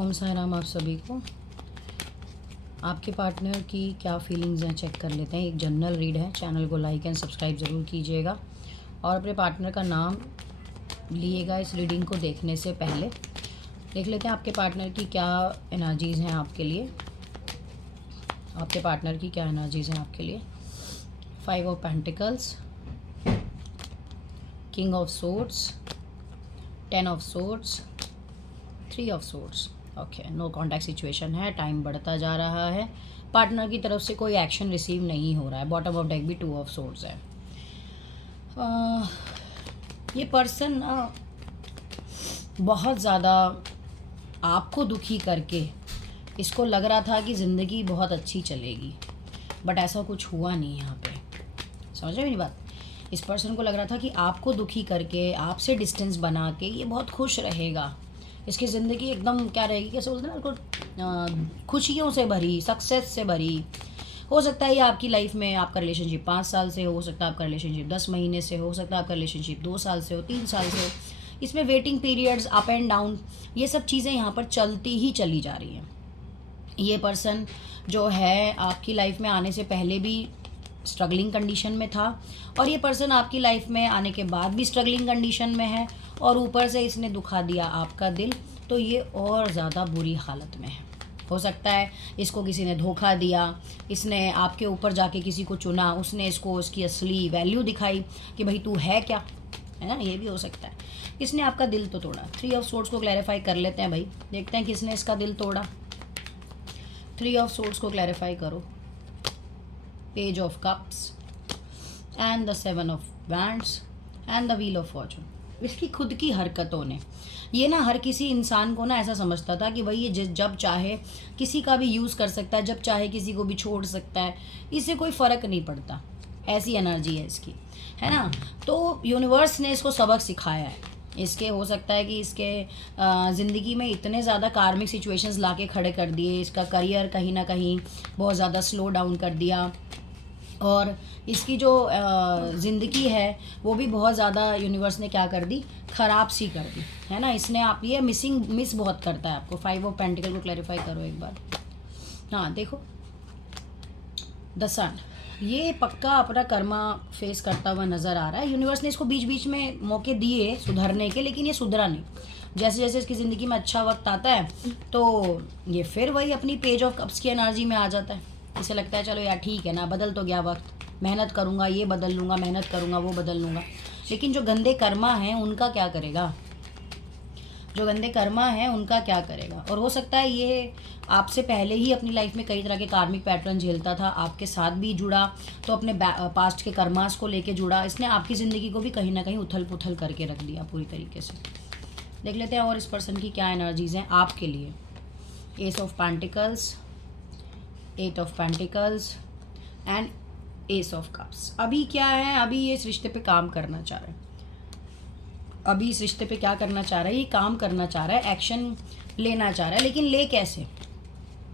ओम साई राम आप सभी को। आपके पार्टनर की क्या फीलिंग्स हैं चेक कर लेते हैं। एक जनरल रीड है, चैनल को लाइक एंड सब्सक्राइब ज़रूर कीजिएगा और अपने पार्टनर का नाम लिएगा इस रीडिंग को देखने से पहले। देख लेते हैं आपके पार्टनर की क्या एनर्जीज़ हैं आपके लिए। आपके पार्टनर की क्या एनर्जीज़ हैं आपके लिए। 5 of pentacles, king of swords, 10 of swords, 3 of swords. Okay, no contact situation है, टाइम बढ़ता जा रहा है, पार्टनर की तरफ से कोई एक्शन रिसीव नहीं हो रहा है। बॉटम ऑफ डेक भी 2 ऑफ सोर्ड्स है। ये पर्सन ना बहुत ज़्यादा आपको दुखी करके इसको लग रहा था कि ज़िंदगी बहुत अच्छी चलेगी, बट ऐसा कुछ हुआ नहीं यहाँ पे। समझ रहे मेरी बात। इस पर्सन को लग रहा था कि आपको दुखी करके, आपसे डिस्टेंस बना के ये बहुत खुश रहेगा, इसकी ज़िंदगी एकदम क्या रहेगी, कैसे बोलते हैं ना उसको, खुशियों से भरी, सक्सेस से भरी। हो सकता है ये आपकी लाइफ में आपका रिलेशनशिप 5 साल से हो सकता है आपका रिलेशनशिप 10 महीने से हो सकता है आपका रिलेशनशिप 2 साल से हो, 3 साल से हो। इसमें waiting periods, up and down, ये सब चीज़ें यहाँ पर चलती ही चली जा रही हैं। ये पर्सन जो है आपकी लाइफ में आने से पहले भी स्ट्रगलिंग कंडीशन में था और ये पर्सन आपकी लाइफ में आने के बाद भी स्ट्रगलिंग कंडीशन में है और ऊपर से इसने दुखा दिया आपका दिल, तो ये और ज़्यादा बुरी हालत में है। हो सकता है इसको किसी ने धोखा दिया, इसने आपके ऊपर जाके किसी को चुना, उसने इसको उसकी असली वैल्यू दिखाई कि भाई तू है क्या, है ना, ये भी हो सकता है। इसने आपका दिल तो तोड़ा। 3 ऑफ सोर्ड्स को क्लैरिफाई कर लेते हैं भाई, देखते हैं किसने इसका दिल तोड़ा। 3 ऑफ सोर्ड्स को क्लैरिफाई करो। Page of cups and the 7 of wands and the wheel of Fortune. इसकी खुद की हरकतों ने, ये ना हर किसी इंसान को ना ऐसा समझता था कि भाई ये जब चाहे किसी का भी यूज़ कर सकता है, जब चाहे किसी को भी छोड़ सकता है, इससे कोई फ़र्क नहीं पड़ता। ऐसी एनर्जी है इसकी, है ना। तो यूनिवर्स ने इसको सबक सिखाया है। इसके हो सकता है कि इसके ज़िंदगी में इतने ज़्यादा कार्मिक सिचुएशंस लाके खड़े कर दिए, इसका करियर कहीं ना कहीं बहुत ज़्यादा स्लो डाउन कर दिया और इसकी जो ज़िंदगी है वो भी बहुत ज़्यादा यूनिवर्स ने क्या कर दी, ख़राब सी कर दी, है ना। इसने आप ये मिस बहुत करता है आपको। 5 ऑफ पेंटिकल को क्लैरिफाई करो एक बार। हाँ देखो, द सन, ये पक्का अपना कर्मा फेस करता हुआ नज़र आ रहा है। यूनिवर्स ने इसको बीच बीच में मौके दिए सुधरने के, लेकिन ये सुधरा नहीं। जैसे जैसे इसकी ज़िंदगी में अच्छा वक्त आता है तो ये फिर वही अपनी पेज ऑफ कप्स की एनर्जी में आ जाता है। इसे लगता है चलो यार ठीक है ना, बदल तो गया वक्त, मेहनत करूँगा ये बदल लूँगा, मेहनत करूँगा वो बदल लूँगा। लेकिन जो गंदे कर्मा हैं उनका क्या करेगा, जो गंदे कर्मा हैं उनका क्या करेगा। और हो सकता है ये आपसे पहले ही अपनी लाइफ में कई तरह के कार्मिक पैटर्न झेलता था, आपके साथ भी जुड़ा तो अपने पास्ट के कर्मास को लेके जुड़ा। इसने आपकी ज़िंदगी को भी कहीं ना कहीं उथल पुथल करके रख दिया पूरी तरीके से। देख लेते हैं और इस पर्सन की क्या एनर्जीज़ हैं आपके लिए। S of pentacles, 8 of pentacles and S of cups. अभी क्या है, अभी ये इस रिश्ते पे काम करना चाह रहा है। अभी इस रिश्ते पे क्या करना चाह रहा है, ये काम करना चाह रहा है, एक्शन लेना चाह रहा है, लेकिन ले कैसे,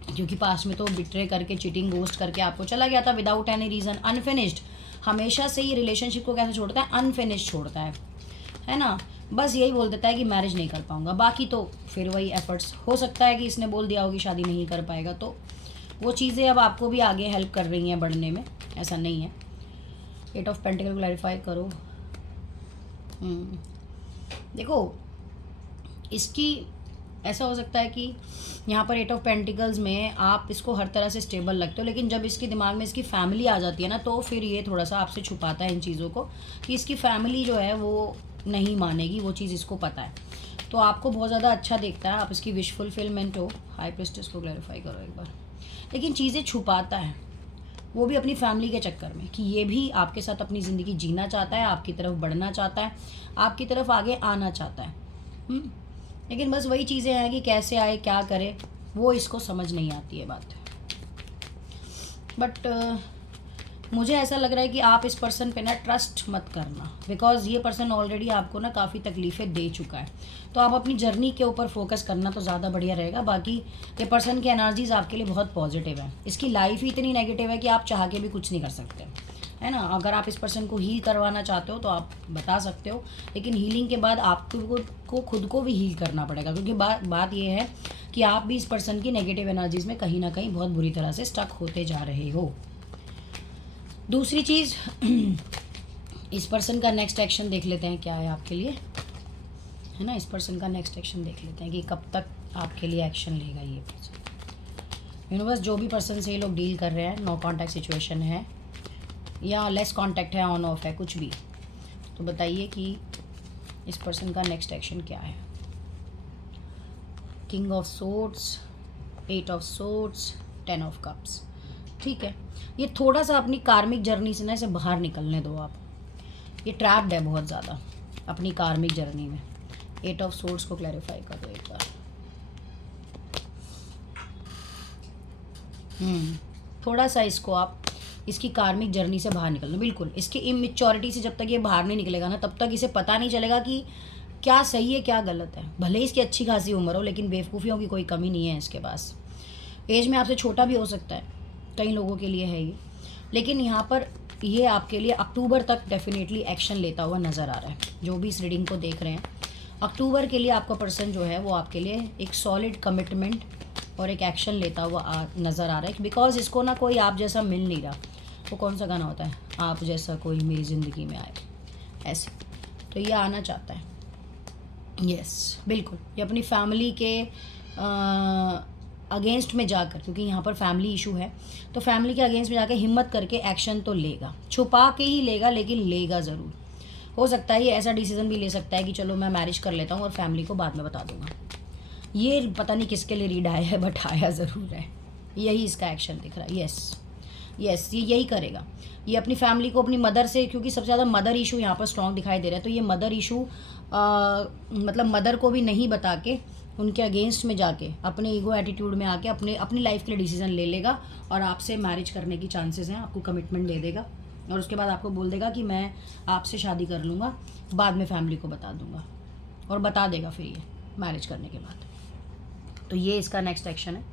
क्योंकि पास में तो बिट्रे करके, चीटिंग, गोस्ट करके आपको चला गया था विदाउट एनी रीज़न, अनफिनिश्ड। हमेशा से ये रिलेशनशिप को कैसे छोड़ता है, अनफिनिश्ड छोड़ता है ना। बस यही बोल देता है कि मैरिज नहीं कर पाऊंगा, बाकी तो फिर वही एफर्ट्स। हो सकता है कि इसने बोल दिया हो कि शादी नहीं कर पाएगा, तो वो चीज़ें अब आपको भी आगे हेल्प कर रही हैं बढ़ने में, ऐसा नहीं है। 8 ऑफ पेंटिकल क्लैरिफाई करो। देखो, इसकी ऐसा हो सकता है कि यहाँ पर 8 ऑफ पेंटिकल्स में आप इसको हर तरह से स्टेबल लगते हो, लेकिन जब इसके दिमाग में इसकी फैमिली आ जाती है ना, तो फिर ये थोड़ा सा आपसे छुपाता है इन चीज़ों को कि इसकी फैमिली जो है वो नहीं मानेगी, वो चीज़ इसको पता है। तो आपको बहुत ज़्यादा अच्छा देखता है, आप इसकी विश फुलफिलमेंट हो। हाई प्रीस्टेस को क्लैरिफाई करो एक बार। लेकिन चीज़ें छुपाता है वो भी अपनी फैमिली के चक्कर में, कि ये भी आपके साथ अपनी ज़िंदगी जीना चाहता है, आपकी तरफ बढ़ना चाहता है, आपकी तरफ आगे आना चाहता है। लेकिन बस वही चीज़ें हैं कि कैसे आए, क्या करे, वो इसको समझ नहीं आती है बात। बट मुझे ऐसा लग रहा है कि आप इस पर्सन पे ना ट्रस्ट मत करना, बिकॉज़ ये पर्सन ऑलरेडी आपको ना काफ़ी तकलीफ़ें दे चुका है। तो आप अपनी जर्नी के ऊपर फोकस करना तो ज़्यादा बढ़िया रहेगा। बाकी ये पर्सन की एनर्जीज़ आपके लिए बहुत पॉजिटिव है। इसकी लाइफ ही इतनी नेगेटिव है कि आप चाह के भी कुछ नहीं कर सकते, है ना। अगर आप इस पर्सन को हील करवाना चाहते हो तो आप बता सकते हो, लेकिन हीलिंग के बाद आपको खुद को भी हील करना पड़ेगा, क्योंकि बात ये है कि आप भी इस पर्सन की नेगेटिव एनर्जीज में कहीं ना कहीं बहुत बुरी तरह से स्टक होते जा रहे हो। दूसरी चीज़, इस पर्सन का नेक्स्ट एक्शन देख लेते हैं क्या है आपके लिए, है ना। इस पर्सन का नेक्स्ट एक्शन देख लेते हैं कि कब तक आपके लिए एक्शन लेगा ये पर्सन। यूनिवर्स, जो भी पर्सन से ये लोग डील कर रहे हैं, नो कांटेक्ट सिचुएशन है या लेस कांटेक्ट है, ऑन ऑफ है, कुछ भी, तो बताइए कि इस पर्सन का नेक्स्ट एक्शन क्या है। King of swords, 8 of swords, 10 of cups. ठीक है, ये थोड़ा सा अपनी कार्मिक जर्नी से ना इसे बाहर निकलने दो आप। ये ट्रैप्ड है बहुत ज़्यादा अपनी कार्मिक जर्नी में। 8 ऑफ सोर्ड्स को क्लैरिफाई कर दो एक बार। थोड़ा सा इसको आप इसकी कार्मिक जर्नी से बाहर निकलना, बिल्कुल इसकी इमेच्योरिटी से जब तक ये बाहर नहीं निकलेगा ना, तब तक इसे पता नहीं चलेगा कि क्या सही है क्या गलत है। भले ही इसकी अच्छी खासी उम्र हो, लेकिन बेवकूफ़ियों की कोई कमी नहीं है इसके पास। एज में आपसे छोटा भी हो सकता है, कई लोगों के लिए है ये, लेकिन यहाँ पर ये आपके लिए अक्टूबर तक डेफिनेटली एक्शन लेता हुआ नज़र आ रहा है। जो भी इस रीडिंग को देख रहे हैं, अक्टूबर के लिए आपका पर्सन जो है वो आपके लिए एक सॉलिड कमिटमेंट और एक एक्शन लेता हुआ नज़र आ रहा है। बिकॉज इसको ना कोई आप जैसा मिल नहीं रहा। वो कौन सा गाना होता है, आप जैसा कोई मेरी ज़िंदगी में आए, ऐसे, तो ये आना चाहता है। यस, बिल्कुल, ये अपनी फैमिली के अगेंस्ट में जाकर, क्योंकि यहाँ पर फैमिली इशू है, तो फैमिली के अगेंस्ट में जाकर हिम्मत करके एक्शन तो लेगा, छुपा के ही लेगा, लेकिन लेगा ज़रूर। हो सकता है ये ऐसा डिसीजन भी ले सकता है कि चलो मैं मैरिज कर लेता हूँ और फैमिली को बाद में बता दूंगा। ये पता नहीं किसके लिए रीड आया है, बट आया ज़रूर है। यही इसका एक्शन दिख रहा है। यस, ये यही करेगा। ये अपनी फैमिली को, अपनी मदर से, क्योंकि सबसे ज़्यादा मदर इशू यहाँ पर स्ट्रॉन्ग दिखाई दे रहा है, तो ये मदर इशू मतलब मदर को भी नहीं बता के उनके अगेंस्ट में जाके अपने ईगो एटीट्यूड में आके अपनी लाइफ के लिए डिसीजन ले लेगा और आपसे मैरिज करने की चांसेस हैं। आपको कमिटमेंट दे देगा और उसके बाद आपको बोल देगा कि मैं आपसे शादी कर लूँगा, बाद में फैमिली को बता दूँगा, और बता देगा फिर ये मैरिज करने के बाद। तो ये इसका नेक्स्ट एक्शन है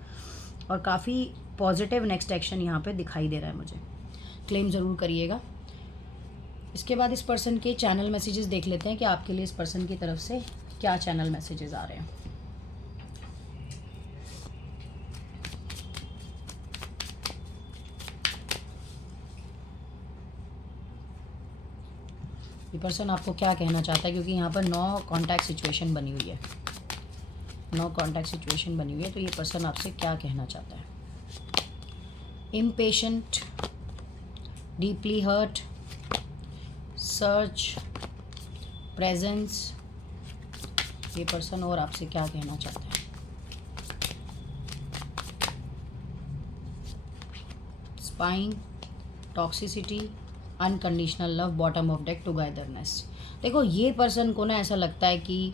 और काफ़ी पॉजिटिव नेक्स्ट एक्शन यहाँ पे दिखाई दे रहा है मुझे। क्लेम ज़रूर करिएगा। इसके बाद इस पर्सन के चैनल मैसेजेस देख लेते हैं कि आपके लिए इस पर्सन की तरफ से क्या चैनल मैसेजेस आ रहे हैं। ये पर्सन आपको क्या कहना चाहता है, क्योंकि यहाँ पर नो कांटेक्ट सिचुएशन बनी हुई है, नो कांटेक्ट सिचुएशन बनी हुई है, तो ये पर्सन आपसे क्या कहना चाहता है। Impatient, deeply hurt, search, presence, ये पर्सन और आपसे क्या कहना चाहता है। Spying, toxicity, unconditional love, bottom of deck, togetherness. देखो, ये पर्सन को ना ऐसा लगता है कि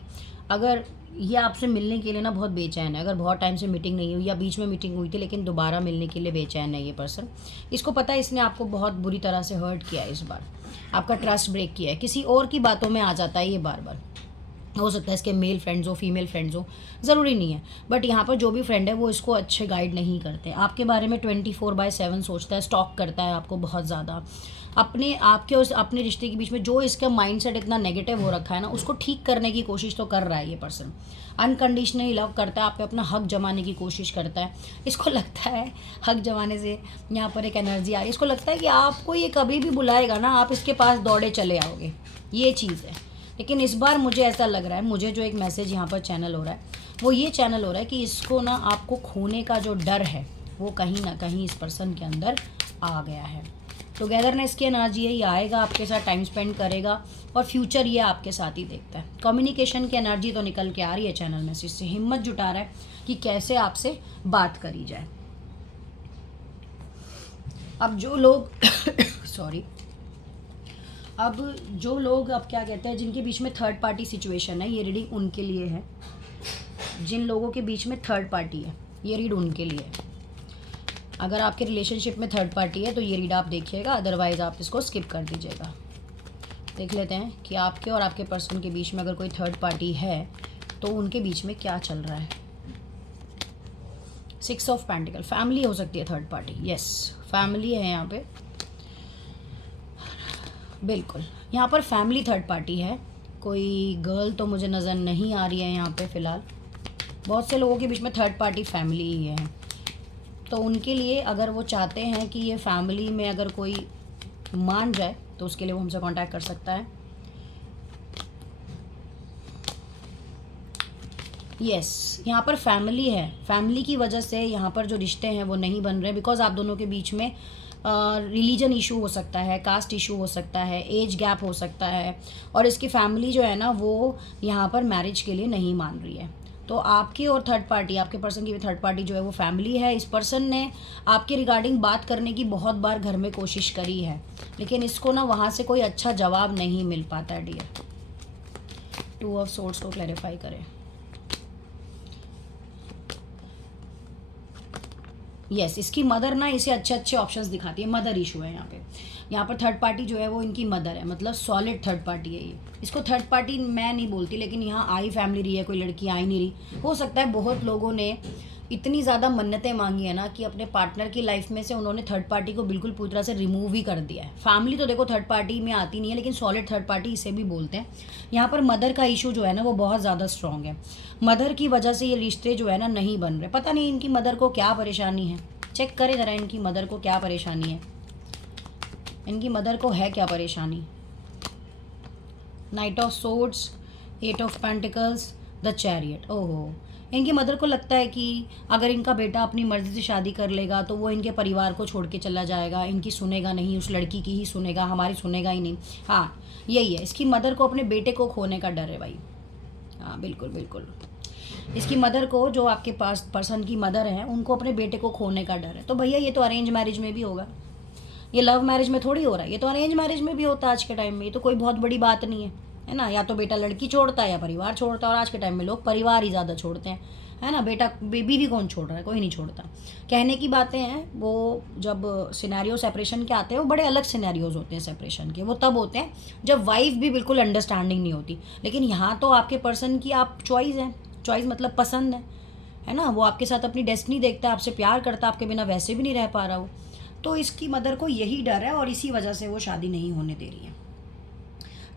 अगर ये आपसे मिलने के लिए ना बहुत बेचैन है, अगर बहुत टाइम से मीटिंग नहीं हुई या बीच में मीटिंग हुई थी लेकिन दोबारा मिलने के लिए बेचैन है ये पर्सन। इसको पता है इसने आपको बहुत बुरी तरह से हर्ट किया है, इस बार आपका ट्रस्ट ब्रेक किया है, किसी और की बातों में आ जाता है ये बार बार। हो सकता है इसके मेल फ्रेंड्स हो, फीमेल फ्रेंड्स हो, ज़रूरी नहीं है, बट यहाँ पर जो भी फ्रेंड है वो इसको अच्छे गाइड नहीं करते। आपके बारे में 24/7 सोचता है, स्टॉक करता है आपको बहुत ज़्यादा। अपने आपके उस अपने रिश्ते के बीच में जो इसका माइंडसेट इतना नेगेटिव हो रखा है ना, उसको ठीक करने की कोशिश तो कर रहा है ये पर्सन। अनकंडीशनली लव करता है, आप पे अपना हक जमाने की कोशिश करता है। इसको लगता है हक जमाने से यहाँ पर एक एनर्जी आ रही है, इसको लगता है कि आपको ये कभी भी बुलाएगा ना, आप इसके पास दौड़े चले आओगे, ये चीज़ है। लेकिन इस बार मुझे ऐसा लग रहा है, मुझे जो एक मैसेज यहाँ पर चैनल हो रहा है वो ये चैनल हो रहा है कि इसको ना आपको खोने का जो डर है वो कहीं ना कहीं इस पर्सन के अंदर आ गया है। टुगेदरनेस की एनर्जी है, ये आएगा आपके साथ, टाइम स्पेंड करेगा और फ्यूचर ये आपके साथ ही देखता है। कम्युनिकेशन की एनर्जी तो निकल के आ रही है चैनल मैसेज से, हिम्मत जुटा रहा है कि कैसे आपसे बात करी जाए। अब जो लोग सॉरी अब जो लोग अब क्या कहते हैं, जिनके बीच में थर्ड पार्टी सिचुएशन है, ये रीडिंग उनके लिए है। जिन लोगों के बीच में थर्ड पार्टी है, ये रीड उनके लिए है। अगर आपके रिलेशनशिप में थर्ड पार्टी है तो ये रीड आप देखिएगा, अदरवाइज़ आप इसको स्किप कर दीजिएगा। देख लेते हैं कि आपके और आपके पर्सन के बीच में अगर कोई थर्ड पार्टी है तो उनके बीच में क्या चल रहा है। 6 ऑफ पेंटिकल, फैमिली हो सकती है थर्ड पार्टी। यस, फैमिली है यहाँ पे, बिल्कुल यहाँ पर फैमिली थर्ड पार्टी है। कोई गर्ल तो मुझे नज़र नहीं आ रही है यहाँ पे फ़िलहाल। बहुत से लोगों के बीच में थर्ड पार्टी फैमिली ही है, तो उनके लिए अगर वो चाहते हैं कि ये फैमिली में अगर कोई मान जाए तो उसके लिए वो हमसे कांटेक्ट कर सकता है। यस, यहाँ पर फैमिली है, फैमिली की वजह से यहाँ पर जो रिश्ते हैं वो नहीं बन रहे, बिकॉज आप दोनों के बीच में रिलीजन इशू हो सकता है, कास्ट इशू हो सकता है, एज गैप हो सकता है, और इसकी फैमिली जो है ना वो यहाँ पर मैरिज के लिए नहीं मान रही है। तो आपकी और थर्ड पार्टी, आपके पर्सन की भी थर्ड पार्टी जो है वो फैमिली है। इस पर्सन ने आपके रिगार्डिंग बात करने की बहुत बार घर में कोशिश करी है, लेकिन इसको ना वहाँ से कोई अच्छा जवाब नहीं मिल पाता है डियर। 2 ऑफ सोर्ड्स को क्लैरिफाई करें। यस, इसकी मदर ना इसे अच्छे अच्छे ऑप्शंस दिखाती है, मदर इशू है यहाँ पे। यहाँ पर थर्ड पार्टी जो है वो इनकी मदर है, मतलब सॉलिड थर्ड पार्टी है ये। इसको थर्ड पार्टी मैं नहीं बोलती, लेकिन यहाँ आई फैमिली रही है, कोई लड़की आई नहीं रही। हो सकता है बहुत लोगों ने इतनी ज़्यादा मन्नतें मांगी है ना कि अपने पार्टनर की लाइफ में से उन्होंने थर्ड पार्टी को बिल्कुल पूरी तरह से रिमूव ही कर दिया है। फैमिली तो देखो थर्ड पार्टी में आती नहीं है, लेकिन सॉलिड थर्ड पार्टी इसे भी बोलते हैं। यहाँ पर मदर का इशू जो है ना वो बहुत ज़्यादा स्ट्रॉन्ग है। मदर की वजह से ये रिश्ते जो है ना नहीं बन रहे। पता नहीं इनकी मदर को क्या परेशानी है, चेक करें ज़रा इनकी मदर को क्या परेशानी है। इनकी मदर को है क्या परेशानी। Night of swords, 8 of pentacles, the chariot. ओहो, इनकी मदर को लगता है कि अगर इनका बेटा अपनी मर्ज़ी से शादी कर लेगा तो वो इनके परिवार को छोड़ के चला जाएगा, इनकी सुनेगा नहीं, उस लड़की की ही सुनेगा, हमारी सुनेगा ही नहीं। हाँ, यही है, इसकी मदर को अपने बेटे को खोने का डर है भाई। हाँ बिल्कुल बिल्कुल, इसकी मदर को, जो आपके पास पर्सन की मदर है, उनको अपने बेटे को खोने का डर है। तो भैया ये तो अरेंज मैरिज में भी होगा, ये लव मैरिज में थोड़ी हो रहा है, ये तो अरेंज मैरिज में भी होता है आज के टाइम में। ये तो कोई बहुत बड़ी बात नहीं है ना। या तो बेटा लड़की छोड़ता है या परिवार छोड़ता है, और आज के टाइम में लोग परिवार ही ज़्यादा छोड़ते हैं, है ना। बेटा बीवी कौन छोड़ रहा है, कोई नहीं छोड़ता। कहने की बातें हैं, वो जब सिनेरियो सेपरेशन के आते हैं वो बड़े अलग सिनेरियोज होते हैं सेपरेशन के। वो तब होते हैं जब वाइफ भी बिल्कुल अंडरस्टैंडिंग नहीं होती। लेकिन यहाँ तो आपके पर्सन की आप चॉइस है, चॉइस मतलब पसंद है ना। वो आपके साथ अपनी डेस्टिनी देखता है, आपसे प्यार करता है, आपके बिना वैसे भी नहीं रह पा रहा हो। तो इसकी मदर को यही डर है और इसी वजह से वो शादी नहीं होने दे रही है।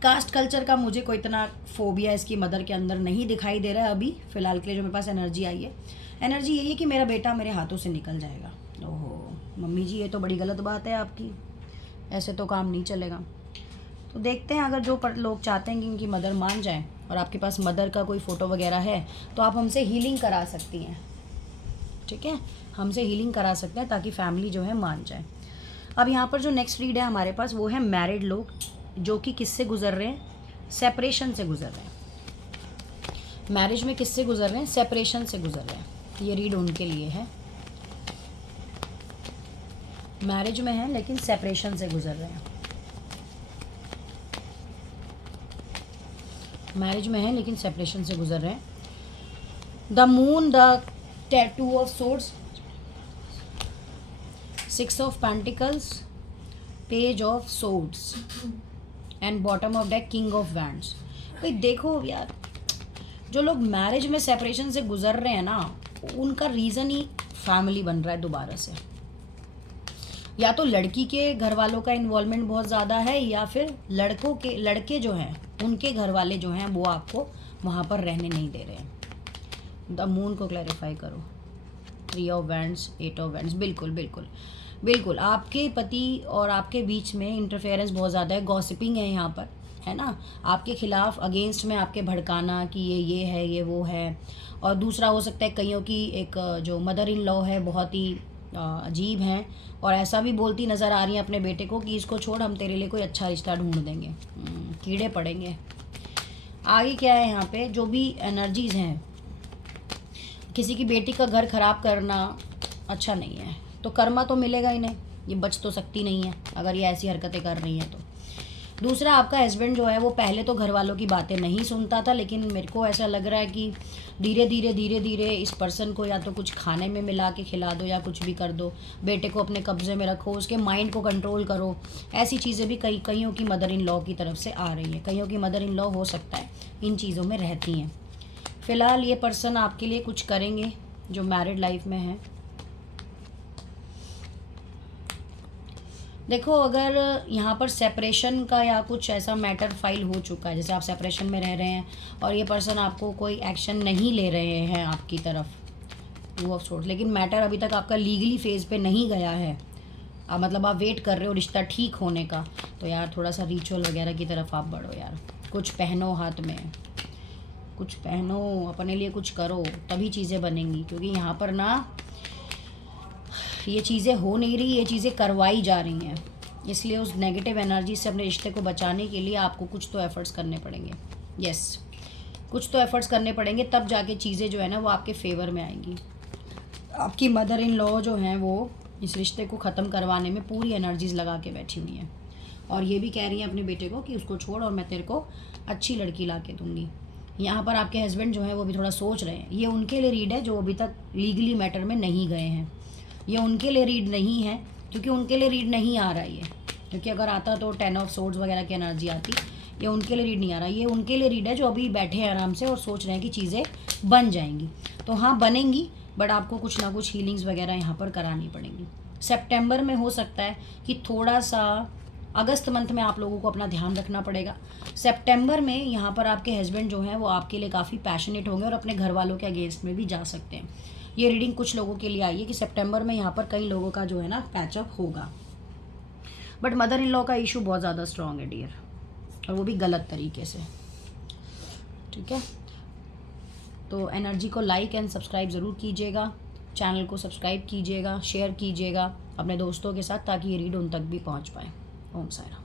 कास्ट कल्चर का मुझे कोई इतना फोबिया इसकी मदर के अंदर नहीं दिखाई दे रहा है अभी फ़िलहाल के लिए। जो मेरे पास एनर्जी आई है, एनर्जी यही है कि मेरा बेटा मेरे हाथों से निकल जाएगा। ओहो मम्मी जी, ये तो बड़ी गलत बात है आपकी, ऐसे तो काम नहीं चलेगा। तो देखते हैं, अगर जो लोग चाहते हैं कि इनकी मदर मान जाए और आपके पास मदर का कोई फ़ोटो वगैरह है तो आप हमसे हीलिंग करा सकती हैं, ठीक है, हमसे हीलिंग करा सकते हैं ताकि फैमिली जो है मान जाए। अब यहाँ पर जो नेक्स्ट रीड है हमारे पास वो है मैरिड लोग जो कि किससे गुजर रहे हैं, सेपरेशन से गुजर रहे हैं। मैरिज में किससे गुजर रहे हैं, सेपरेशन से गुजर रहे हैं। ये रीड उनके लिए है, मैरिज में है लेकिन सेपरेशन से गुजर रहे हैं। मैरिज में है लेकिन सेपरेशन से गुजर रहे हैं। The moon, the 2 of swords, 6 of pentacles, page of swords and bottom of deck king of wands. भाई देखो यार, जो लोग मैरिज में सेपरेशन से गुजर रहे हैं ना, उनका रीज़न ही फैमिली बन रहा है दोबारा से। या तो लड़की के घर वालों का इन्वॉल्वमेंट बहुत ज़्यादा है, या फिर लड़के जो हैं उनके घर वाले जो हैं वो आपको वहाँ पर रहने नहीं दे रहे हैं। द मून को क्लैरिफाई करो। 3 ऑफ वैंड्स, 8 ऑफ वैंड्स। बिल्कुल बिल्कुल बिल्कुल, आपके पति और आपके बीच में इंटरफेरेंस बहुत ज़्यादा है, गॉसिपिंग है यहाँ पर, है ना। आपके खिलाफ अगेंस्ट में आपके भड़काना कि ये है, ये वो है। और दूसरा हो सकता है कईयों की एक जो मदर इन लॉ है बहुत ही अजीब हैं, और ऐसा भी बोलती नज़र आ रही हैं अपने बेटे को कि इसको छोड़, हम तेरे लिए कोई अच्छा रिश्ता ढूंढ देंगे। कीड़े पड़ेंगे। आगे क्या है यहाँ पे, जो भी एनर्जीज़ हैं, किसी की बेटी का घर ख़राब करना अच्छा नहीं है, तो कर्मा तो मिलेगा ही नहीं, ये बच तो सकती नहीं है अगर ये ऐसी हरकतें कर रही हैं तो। दूसरा, आपका हस्बैंड जो है वो पहले तो घर वालों की बातें नहीं सुनता था, लेकिन मेरे को ऐसा लग रहा है कि धीरे धीरे इस पर्सन को या तो कुछ खाने में मिला के खिला दो या कुछ भी कर दो, बेटे को अपने कब्ज़े में रखो, उसके माइंड को कंट्रोल करो। ऐसी चीज़ें भी कईयों की मदर इन लॉ की तरफ से आ रही हैं। कईयों की मदर इन लॉ हो सकता है इन चीज़ों में रहती हैं। फ़िलहाल ये पर्सन आपके लिए कुछ करेंगे जो मैरिड लाइफ में है। देखो, अगर यहाँ पर सेपरेशन का या कुछ ऐसा मैटर फाइल हो चुका है, जैसे आप सेपरेशन में रह रहे हैं और ये पर्सन आपको कोई एक्शन नहीं ले रहे हैं आपकी तरफ, टू ऑफ सोर्ड्स, लेकिन मैटर अभी तक आपका लीगली फेज पे नहीं गया है, मतलब आप वेट कर रहे हो रिश्ता ठीक होने का, तो यार थोड़ा सा रिचुअल वगैरह की तरफ आप बढ़ो यार। कुछ पहनो हाथ में, कुछ पहनो, अपने लिए कुछ करो, तभी चीज़ें बनेंगी। क्योंकि यहाँ पर ना ये चीज़ें हो नहीं रही, ये चीज़ें करवाई जा रही हैं। इसलिए उस नेगेटिव एनर्जी से अपने रिश्ते को बचाने के लिए आपको कुछ तो एफर्ट्स करने पड़ेंगे। यस, कुछ तो एफर्ट्स करने पड़ेंगे, तब जाके चीज़ें जो है ना वो आपके फेवर में आएंगी। आपकी मदर इन लॉ जो हैं वो इस रिश्ते को ख़त्म करवाने में पूरी एनर्जीज़ लगा के बैठी हुई हैं, और ये भी कह रही हैं अपने बेटे को कि उसको छोड़ और मैं तेरे को अच्छी लड़की ला के दूँगी। यहाँ पर आपके हस्बैंड जो हैं वो भी थोड़ा सोच रहे हैं। ये उनके लिए रीड है जो अभी तक लीगली मैटर में नहीं गए हैं। ये उनके लिए रीड नहीं है, क्योंकि उनके लिए रीड नहीं आ रहा है, क्योंकि अगर आता तो 10 ऑफ सोर्ड्स वगैरह की एनर्जी आती। ये उनके लिए रीड नहीं आ रहा, ये उनके लिए रीड है जो अभी बैठे हैं आराम से और सोच रहे हैं कि चीज़ें बन जाएंगी। तो हाँ, बनेंगी, बट आपको कुछ ना कुछ हीलिंग्स वगैरह यहाँ पर करानी पड़ेंगी। सितंबर में हो सकता है कि थोड़ा सा, अगस्त मंथ में आप लोगों को अपना ध्यान रखना पड़ेगा। सितंबर में यहाँ पर आपके हस्बैंड जो हैं वो आपके लिए काफ़ी पैशनेट होंगे और अपने घर वालों के अगेंस्ट में भी जा सकते हैं। ये रीडिंग कुछ लोगों के लिए आई है कि सितंबर में यहाँ पर कई लोगों का जो है ना पैचअप होगा, बट मदर इन लॉ का इशू बहुत ज़्यादा स्ट्रॉन्ग है डियर, और वो भी गलत तरीके से। ठीक है, तो एनर्जी को लाइक एंड सब्सक्राइब ज़रूर कीजिएगा, चैनल को सब्सक्राइब कीजिएगा, शेयर कीजिएगा अपने दोस्तों के साथ, ताकि ये रीड उन तक भी पहुंच पाए। ओम साईं राम।